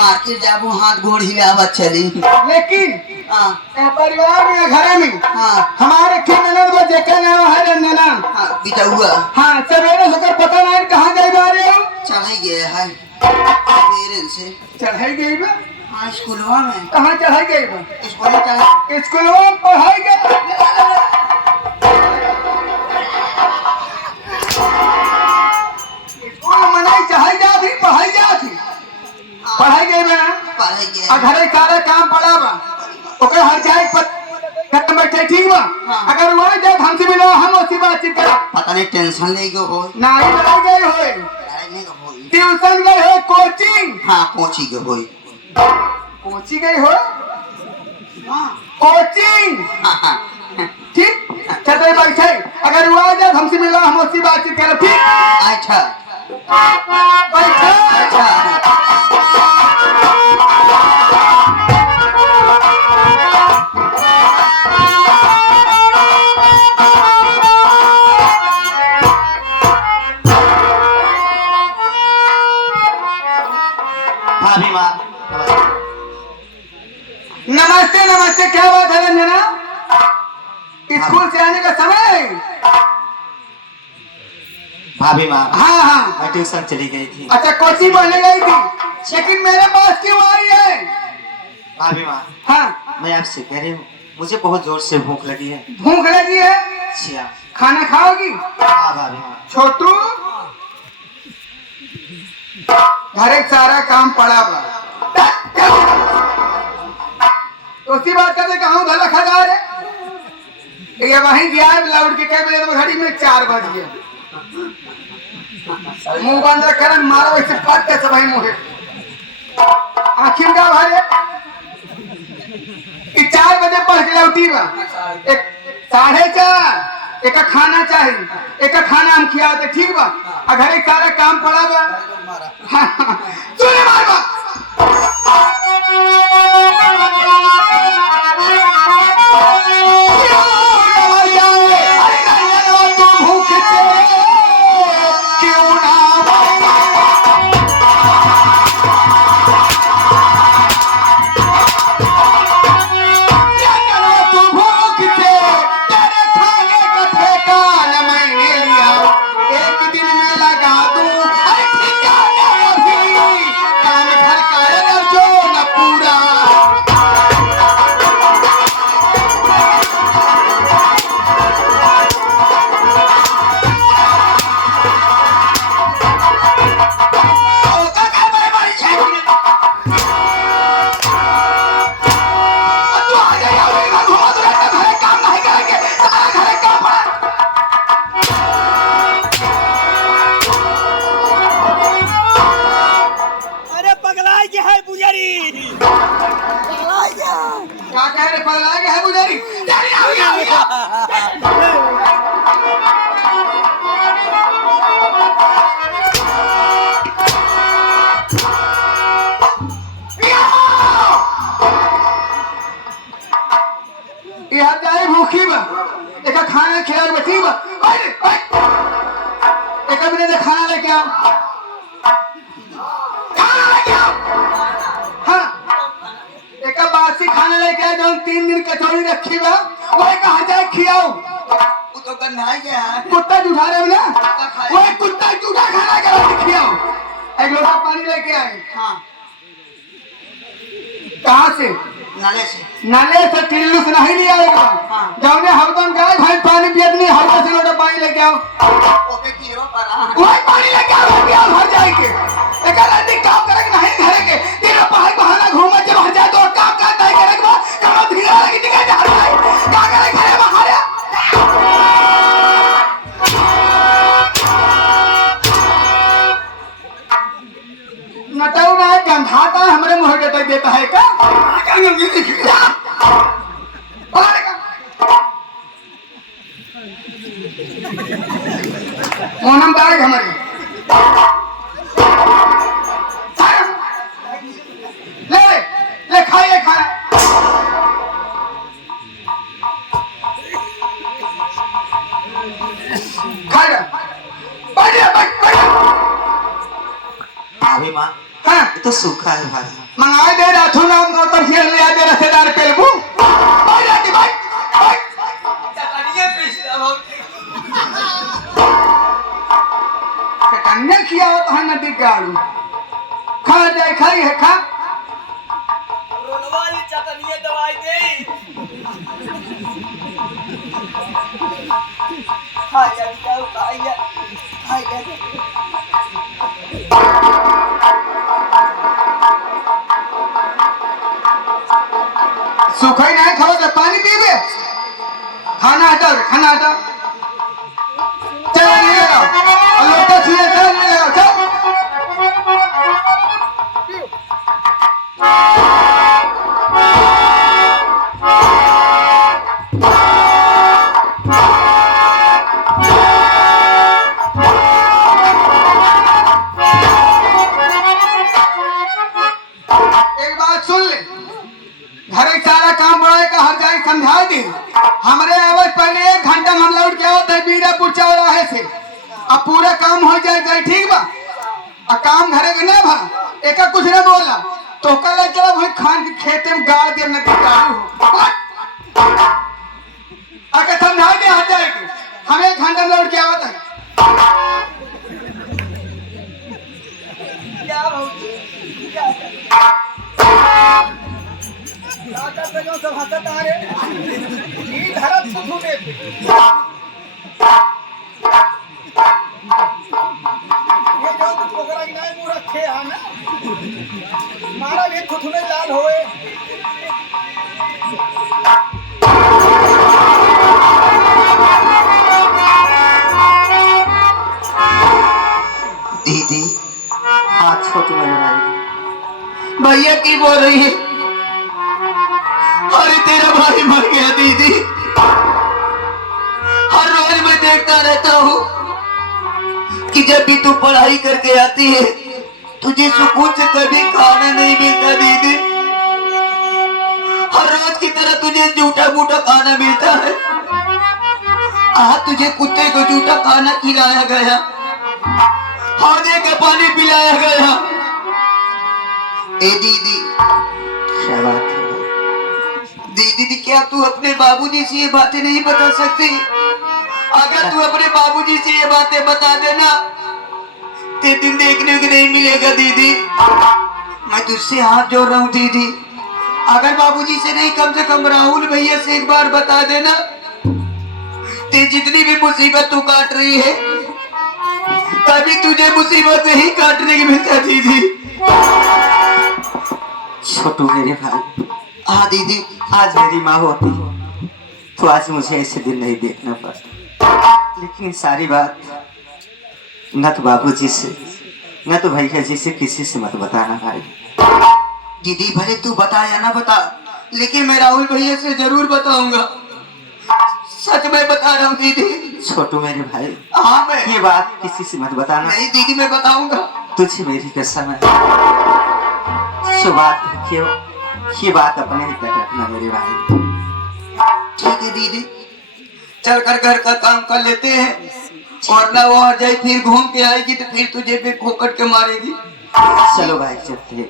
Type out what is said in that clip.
Market जाबू हाथ गोड़ हिलावत चली। लेकिन परिवार में घर में हमारे के ननद वो जेकर नाम है रंजना। बिटौआ सवेरे होकर पता नहीं कहाँ गई बारे हो। चढ़ाई गए है सवेरे से। चढ़ाई गई बा? हाँ स्कूलवा में। कहाँ चढ़ाई गई बा? स्कूलवा में पढ़ाई गई। मनाई चढ़ाई जाती पढ़ाई जाती पढ़ाई गई बा पढ़ाई गए। घरे सारा काम पड़ा बा ओकर हर जाए खत्म बैठे ठीक बा। अगर वो जाए हमसे मिलो हम उसी बातचीत कर। पता नहीं टेंशन ले गए हो नहीं लड़ाई गए होए ट्यूशन गए हो कोचिंग। हाँ पहुंची गए हो पहुंची गई हो कोचिंग ठीक चलते बैठे। अगर वो आ जाए हमसे मिलो हम उसी बातचीत कर ठीक। अच्छा बैठे अच्छा भाभी माँ नमस्ते नमस्ते। क्या बात है रंजना? स्कूल से आने का समय? भाभी माँ हाँ मैं ट्यूशन चली गई थी। अच्छा कोचिंग पढ़ने गई थी लेकिन मेरे पास क्यों आई है? भाभी माँ मैं आपसे कह रही हूँ मुझे बहुत जोर से भूख लगी है। भूख लगी है? अच्छा खाना खाओगी? हाँ भाभी माँ। छोटू घर एक सारा काम पड़ा बा तो उसी बात करते कहूँ धला खा रे ये वहीं गया लौट के कह मेरे घड़ी में 4 बज गया। मुंह बंद रखा मारो वैसे काटते सब वही मुँह आखिर का भरे 4 बजे पढ़ के लौटी बा। एक 4:30 एक खाना चाहिए एक खाना हम खियाते ठीक बा। घर एक सारा काम पड़ा बा सुने मार बा भूखी बा एक खाना खिला बैठी बा एक मिनट खाना लेके आओ हाँ एक बासी खाना लेके आओ जो 3 दिन कचौड़ी रखी बा वो कहा जाए खियाओ तो गन्ना गया कुत्ता जुठा रहे ना वो कुत्ता जुठा खाना के खियाओ। एक लोटा पानी लेके आए। हाँ कहाँ से? नाले से टिल्लू से नहीं लिया आएगा। जाओ ने हरदम गाय भाई पानी पियत नहीं हल्का से लोटा पानी लेके आओ वही पानी लेके आओ भर जाएंगे। एक रात काम करे नहीं करे के तेरा पहाड़ बहाना घूमत जब भर जाए तो काम का नहीं करे के करो धीरा लगी दिखा जा रहा है का करे घरे बाहर नटाऊ ना गंधाता हमारे मुंह के तक देता है का मोनम बाग हमारे ले ले खाइए खाना अभी माँ तो सूखा है भाई। मंगाए दे राथू नाम को तो फिर ले आ दे रसेदार पेलबू भाई राती भाई कन्या किया हो तो हम नदी गाड़ू खा जाए खाई है खा रोलवाली चटनिया दवाई दे खाई जा जाओ खाई जा सूखा ही नहीं खाओ तो पानी पी दे खाना हटाओ खाना हटाओ चल ले आओ लोटा छिए चल ले आओ चल एक बात सुन ले घर एक सारा काम बड़ा का हर जाए समझा दे हमारे आवाज पहले 1 घंटा हम लौट के आओ तो बीरापुर चौराहे से अब पूरा काम हो जाए ठीक बा और काम घरे के ना भा एक कुछ ना बोला तो कल चला भाई खान के खेते में गाड़ दे न चालू हो आके समझा दे हट जाए के हम 1 घंटा लौट के आवत है क्या भौजी क्या काका पे जो सब हंसत आ रे ई धरत फुफुने ये जो पोकरा की नाय मुंह रखे है ना मारा भी फुफुने लाल होए दीदी हाथ छोटू मेरे भाई भैया की बोल रही है अरे तेरा भाई मर गया दीदी हर रोज मैं देखता रहता हूँ कि जब भी तू पढ़ाई करके आती है तुझे सुकून से कभी खाना नहीं मिलता दीदी हर रोज की तरह तुझे झूठा मूठा खाना मिलता है आज तुझे कुत्ते को झूठा खाना खिलाया गया हादे का पानी पिलाया गया ए दीदी क्या बात है दीदी क्या तू अपने बाबूजी से ये बातें नहीं बता सकती अगर तू अपने बाबूजी से ये बातें बता देना ते दिन देखने को नहीं मिलेगा दीदी मैं तुझसे हाथ जोड़ रहा हूँ दीदी अगर बाबूजी से नहीं कम से कम राहुल भैया से एक बार बता देना ते जितनी भी मुसीबत तू काट रही है तभी तुझे मुसीबत नहीं काटने की मिलता दीदी छोटू मेरे भाई हाँ दीदी आज मेरी माँ होती तो आज मुझे ऐसे दिन नहीं देखना पड़ता लेकिन सारी बात न तो बाबूजी से न तो भैया जी से किसी से मत बताना भाई दीदी भले तू बता या ना बता लेकिन मैं राहुल भैया से जरूर बताऊंगा सच में बता रहा हूँ दीदी छोटू मेरे भाई हाँ मैं ये बात किसी से मत बताना नहीं दीदी मैं बताऊंगा तुझे मेरी कसम है जो बात रखियो ये बात अपने ही तक रखना मेरे भाई ठीक है दीदी चल कर घर का काम कर लेते हैं और ना वो आ जाए फिर घूम के आएगी तो फिर तुझे भी फोकट के मारेगी चलो भाई चलते हैं।